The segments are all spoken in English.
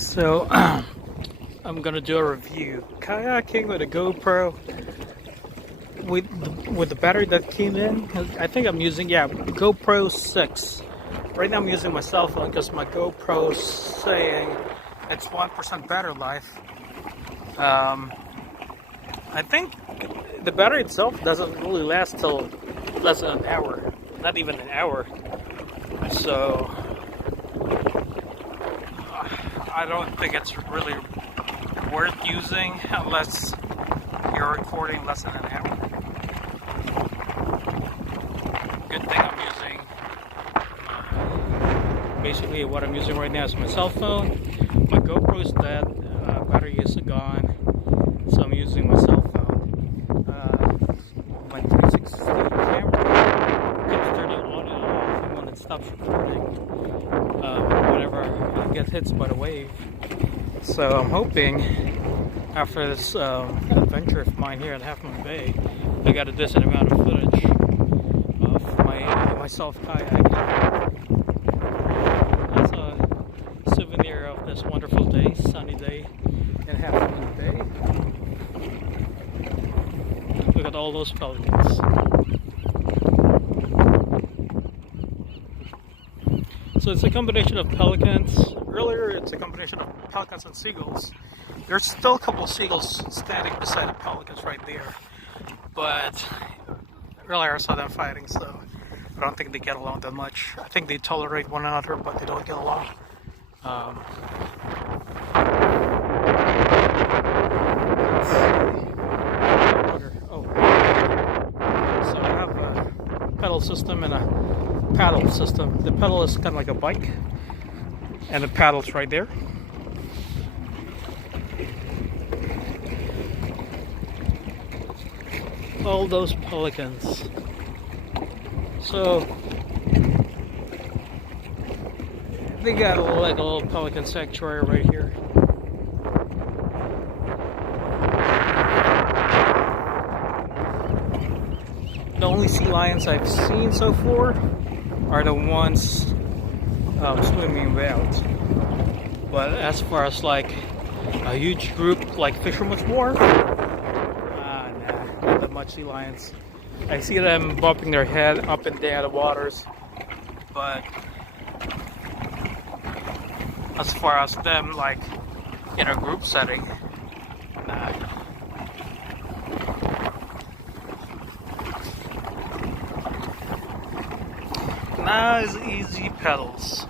So I'm gonna do a review. Kayaking with a GoPro with the battery that came in. I think I'm using GoPro 6. Right now I'm using my cell phone because my GoPro's saying it's 1% battery life. I think the battery itself doesn't really last till less than an hour, not even an hour. So I don't think it's really worth using unless you're recording less than an hour. Good thing I'm using, basically what I'm using right now is my cell phone. My GoPro's dead, battery is gone, so I'm using my cell phone. My 360 camera keeps turning on and off, and when it stops recording, whenever it gets hit by the wave. So I'm hoping after this adventure of mine here in Half Moon Bay, I got a decent amount of footage of myself kayaking. That's a souvenir of this wonderful day, sunny day in Half Moon Bay. Look at all those pelicans. So it's a combination of pelicans. Earlier it's a combination of pelicans and seagulls. There's still a couple of seagulls standing beside the pelicans right there. But earlier I saw them fighting, so I don't think they get along that much. I think they tolerate one another, but they don't get along. So I have a pedal system and a paddle system. The pedal is kind of like a bike, and the paddle's right there. All those pelicans. So they got a little pelican sanctuary right here. The only sea lions I've seen so far are the ones swimming about. But as far as like a huge group like Fisherman's Wharf, nah, not that much sea lions. I see them bumping their head up and down the waters, but as far as them like in a group setting, nah. Nice easy pedals.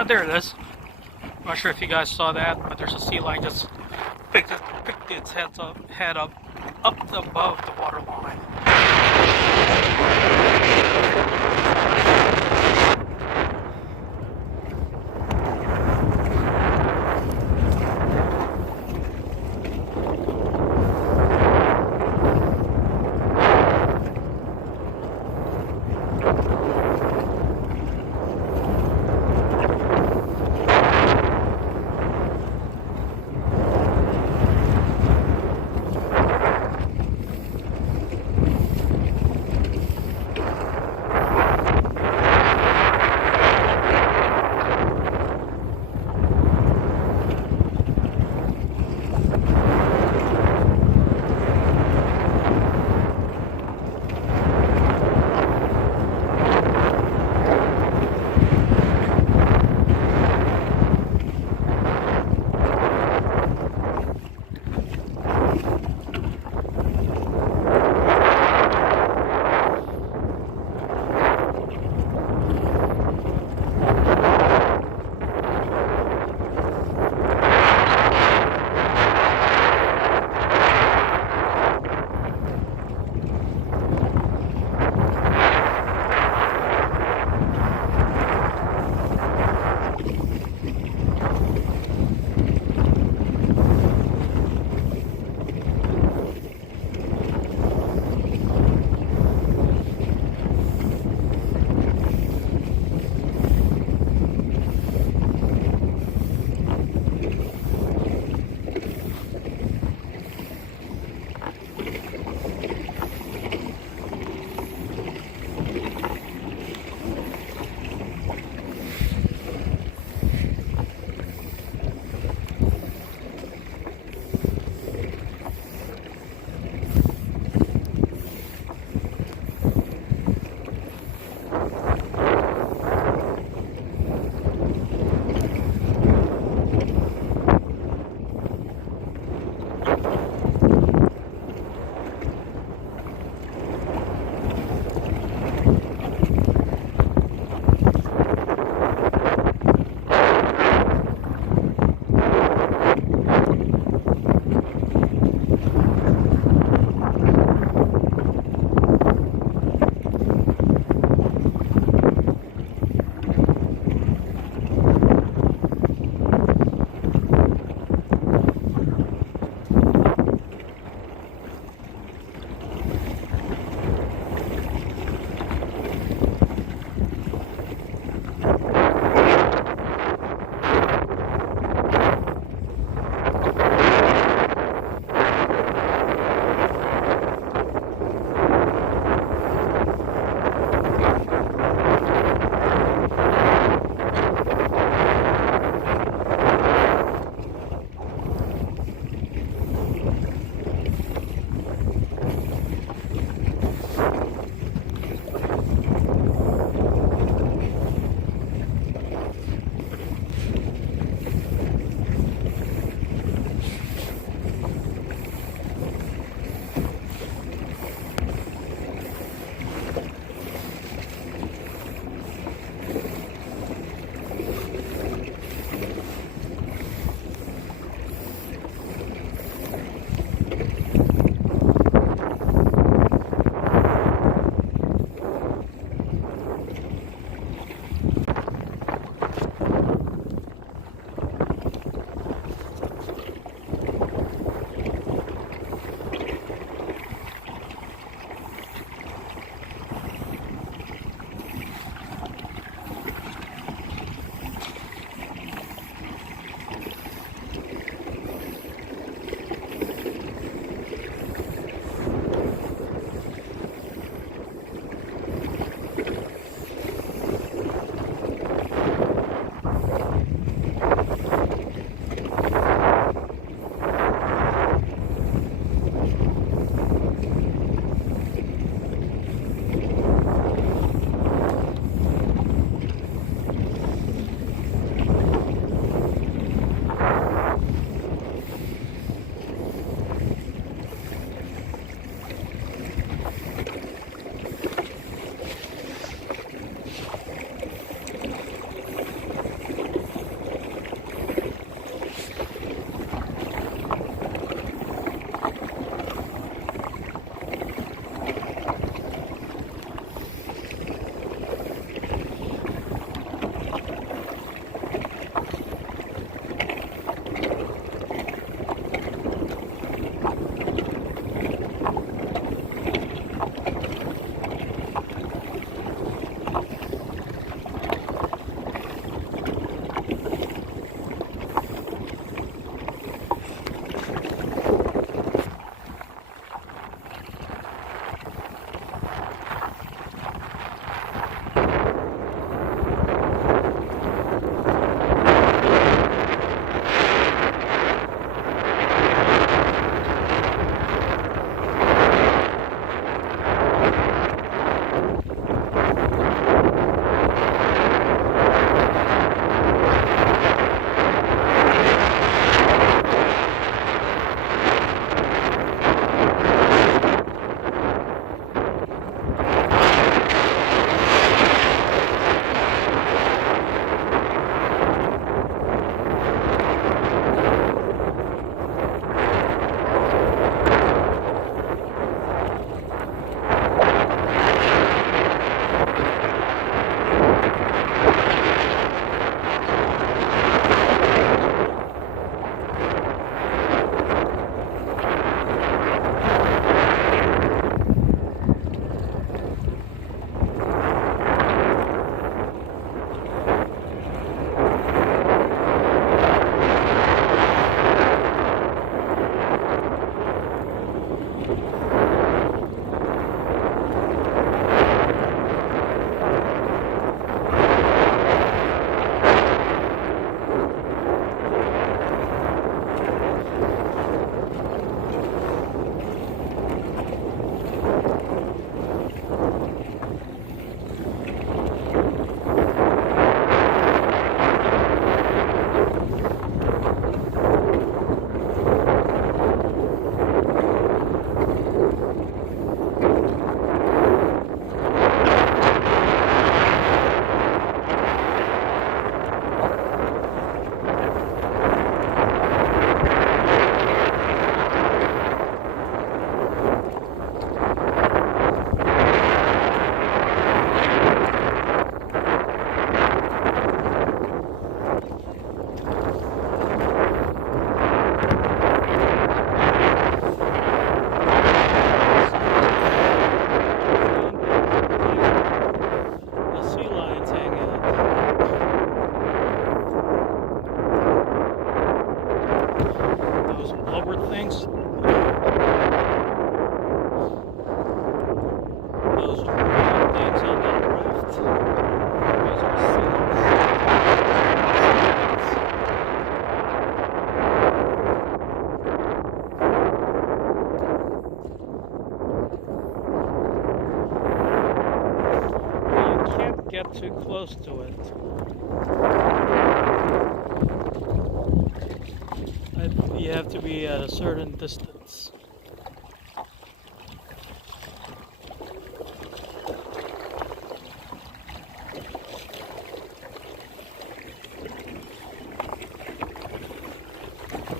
Oh, there it is. I'm not sure if you guys saw that, but there's a sea lion just picked its head up above the water line. updates on that raft. These are seals. You can't get too close to it. You have to be at a certain distance.